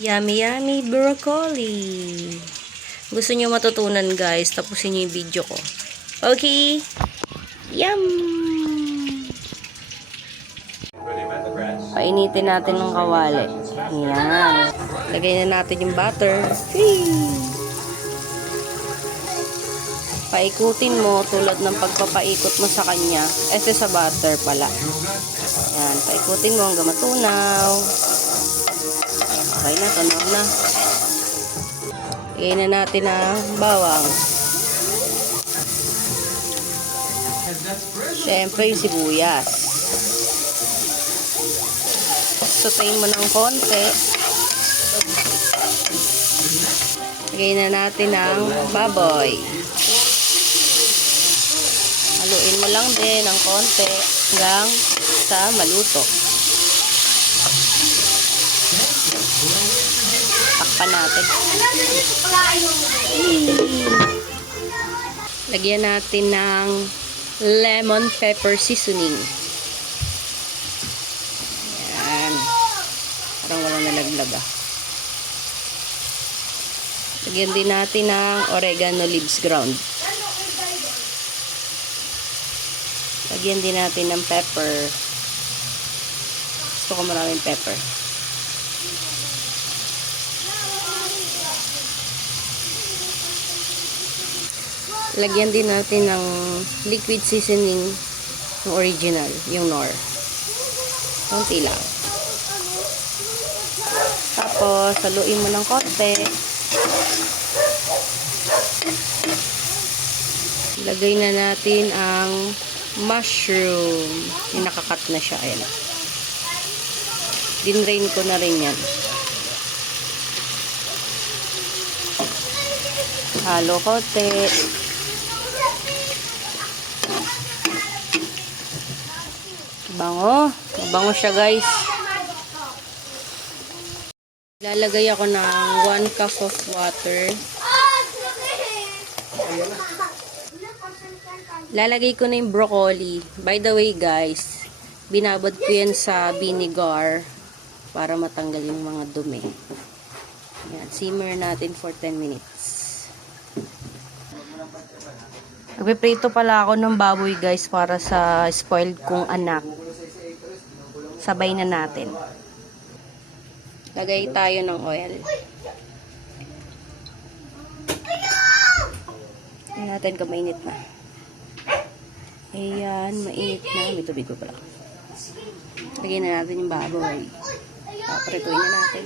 Yummy yummy broccoli. Gusto niyo matutunan guys, tapusin niyo yung video ko. Okay? Yum! Painitin natin ng kawali. Yan. Lagay na natin yung butter. Whee! Paikutin mo tulad ng pagpapaikot mo sa kanya. Ese sa butter pala. Yan. Paikutin mo hanggang matunaw. Okay na, tunaw na. Lagay na natin ang bawang. Siyempre yung sibuyas. Sutayin mo ng konti. Lagay na natin ang baboy. Haluin mo lang din ng konti hanggang sa maluto. Takpan natin. Lagyan natin ng lemon pepper seasoning. Yan. Parang walang nalaglag ah. Lagyan din natin ng oregano leaves ground. Lagyan din natin ng pepper. Gusto ko maraming pepper. Lagyan din natin ng liquid seasoning ng original, yung Knorr. Konti lang. Tapos, haluin mo ng konti. Lagay na natin ang mushroom. Yung nakakat na siya. Ayan. Dinrain ko na rin yan. Halo konti. Bango. Mabango siya guys. Lalagay ako ng 1 cup of water. Lalagay ko na yung broccoli. By the way guys, binabad ko yan sa vinegar para matanggal yung mga dumi. Yan, simmer natin for 10 minutes. Nagpiprito pala ako ng baboy guys para sa spoiled kong anak. Sabay na natin. Lagay tayo ng oil. Tingnan natin kung mainit na. Ayan, mainit na. May tubig ko pala. Lagyan na natin yung baboy. Paprituin na natin.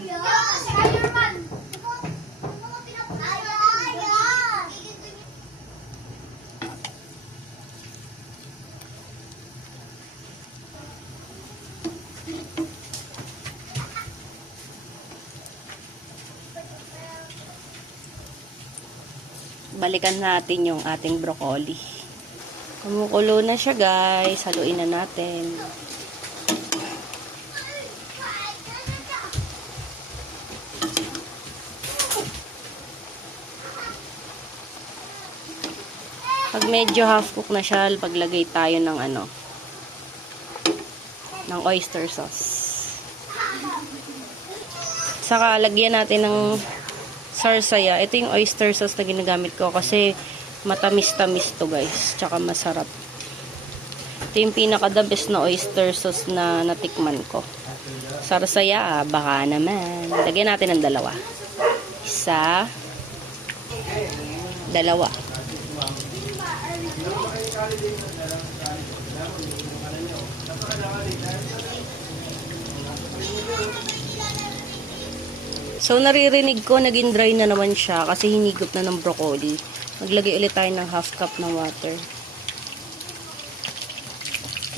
Balikan natin yung ating broccoli. Kumukulo na siya guys. Haluin na natin. Pag medyo half cook na siya, paglagay tayo ng ng oyster sauce. Saka lagyan natin ng sarsaya. Ito yung oyster sauce na ginagamit ko kasi matamis-tamis to guys. Tsaka masarap. Ito yung pinaka-the best na oyster sauce na natikman ko. Sarsaya, baka naman. Lagyan natin ng 2. 1, 2. So, naririnig ko, naging dry na naman siya kasi hinigop na ng broccoli. Maglagay ulit tayo ng half cup ng water.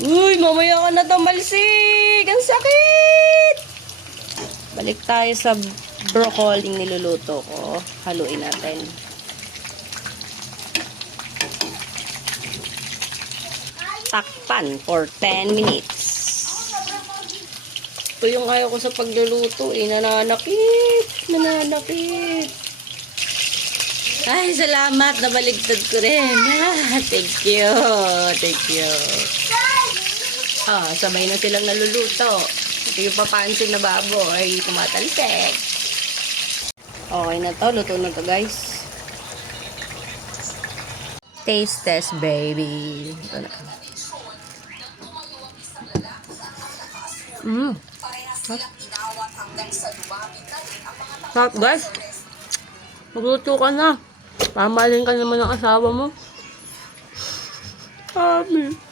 Uy, mamaya ka na tamalsik! Ang sakit! Balik tayo sa broccoli niluluto ko. Haluin natin. Takpan for 10 minutes. Ito yung ayaw ko sa pagluluto eh. Nananakit. Nananakit. Ay, salamat. Nabaligtad ko rin. Thank you. Thank you. Sabay na silang naluluto. Ito yung papansin na babo ay tumatalsik. Okay na to. Luto na to, guys. Taste test, baby. Ito na. Sarap, guys. Magluto ka na. Pamahalin ka naman ng asawa mo. Sabi.